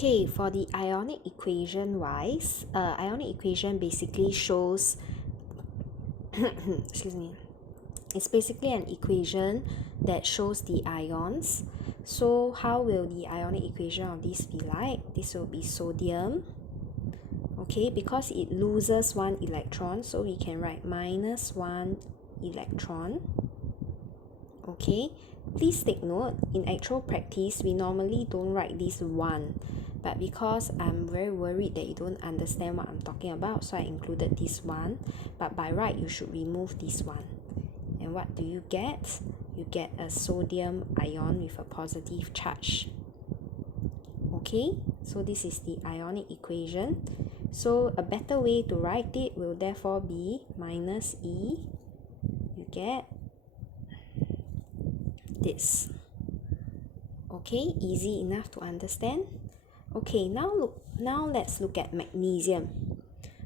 Okay, for the ionic equation wise, ionic equation basically shows excuse me, it's basically an equation that shows the ions. So how will the ionic equation of this be like? This will be sodium. Okay, because it loses one electron, so we can write minus one electron. Okay, please take note, in actual practice, we normally don't write this 1, but because I'm very worried that you don't understand what I'm talking about, so I included this 1, but by right, you should remove this 1. And what do you get? You get a sodium ion with a positive charge. Okay, so this is the ionic equation. So a better way to write it will therefore be minus E. You get this. Okay, easy enough to understand. Okay, now let's look at magnesium.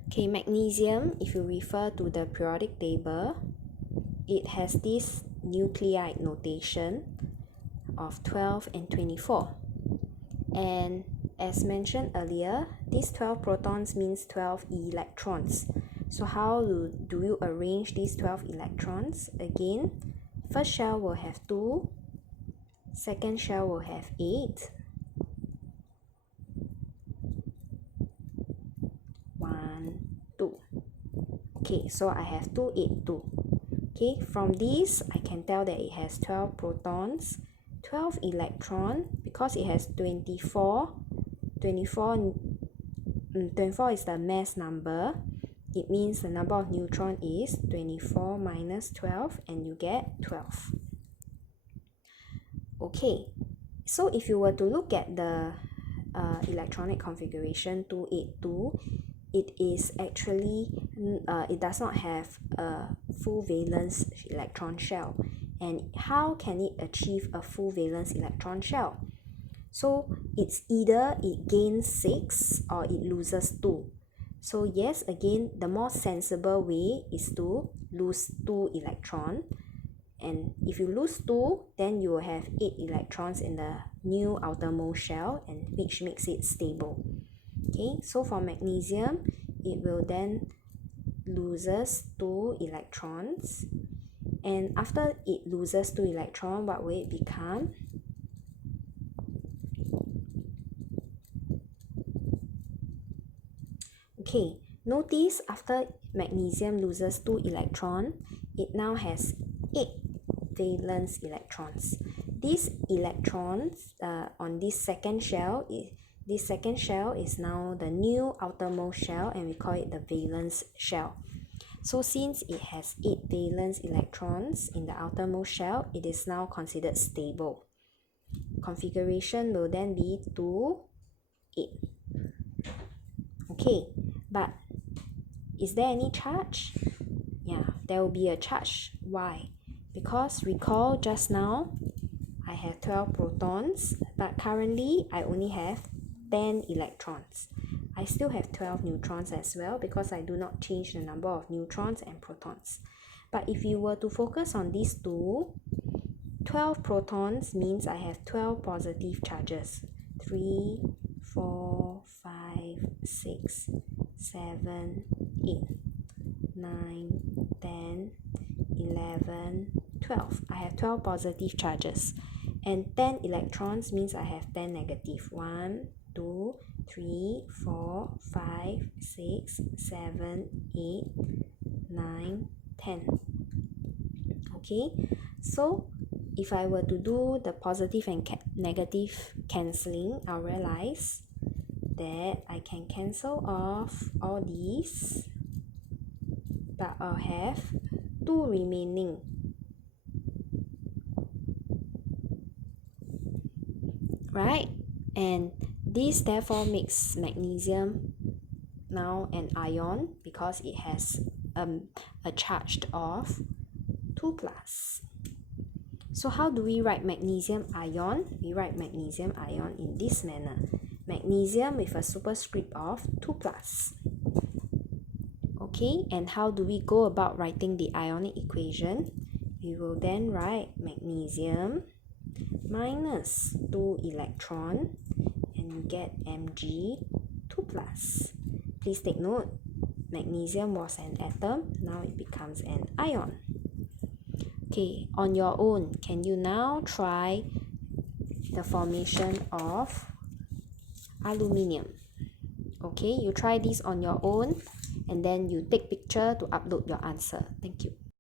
Okay, magnesium, if you refer to the periodic table, it has this nuclide notation of 12 and 24. And as mentioned earlier, these 12 protons means 12 electrons. So how do you arrange these 12 electrons? Again, first shell will have 2, second shell will have 8, 1, 2. Okay, so I have 2, 8, 2. Okay, from this, I can tell that it has 12 protons, 12 electron, because it has 24 is the mass number. It means the number of neutron is 24 minus 12, and you get 12. Okay, so if you were to look at the electronic configuration 282, it is actually, it does not have a full valence electron shell. And how can it achieve a full valence electron shell? So it's either it gains 6 or it loses 2. So yes, again, the more sensible way is to lose 2 electrons. And if you lose 2, then you will have 8 electrons in the new outermost shell, and which makes it stable. Okay, so for magnesium, it will then loses 2 electrons. And after it loses 2 electrons, what will it become? Okay, notice after magnesium loses 2 electrons, it now has 8 valence electrons. These electrons on this second shell, is now the new outermost shell, and we call it the valence shell. So since it has 8 valence electrons in the outermost shell, it is now considered stable. Configuration will then be 2, 8. Okay, but is there any charge? Yeah, there will be a charge. Why? Because recall just now, I have 12 protons, but currently I only have 10 electrons. I still have 12 neutrons as well because I do not change the number of neutrons and protons. But if you were to focus on these two, 12 protons means I have 12 positive charges. 3, 4, 5, 6, 7, 8, 9, 10, 11, 12. I have 12 positive charges. And 10 electrons means I have 10 negative. 1, 2, 3, 4, 5, 6, 7, 8, 9, 10. Okay, so if I were to do the positive and negative cancelling, I'll realize that I can cancel off all these, but I'll have 2 remaining. Right? And this therefore makes magnesium now an ion because it has a charge of 2+. So how do we write magnesium ion? We write magnesium ion in this manner. Magnesium with a superscript of 2+. Okay, and how do we go about writing the ionic equation? We will then write magnesium minus 2 electron, and you get Mg2 plus. Please take note, magnesium was an atom, now it becomes an ion. Okay, on your own, can you now try the formation of aluminium? Okay, you try this on your own and then you take picture to upload your answer. Thank you.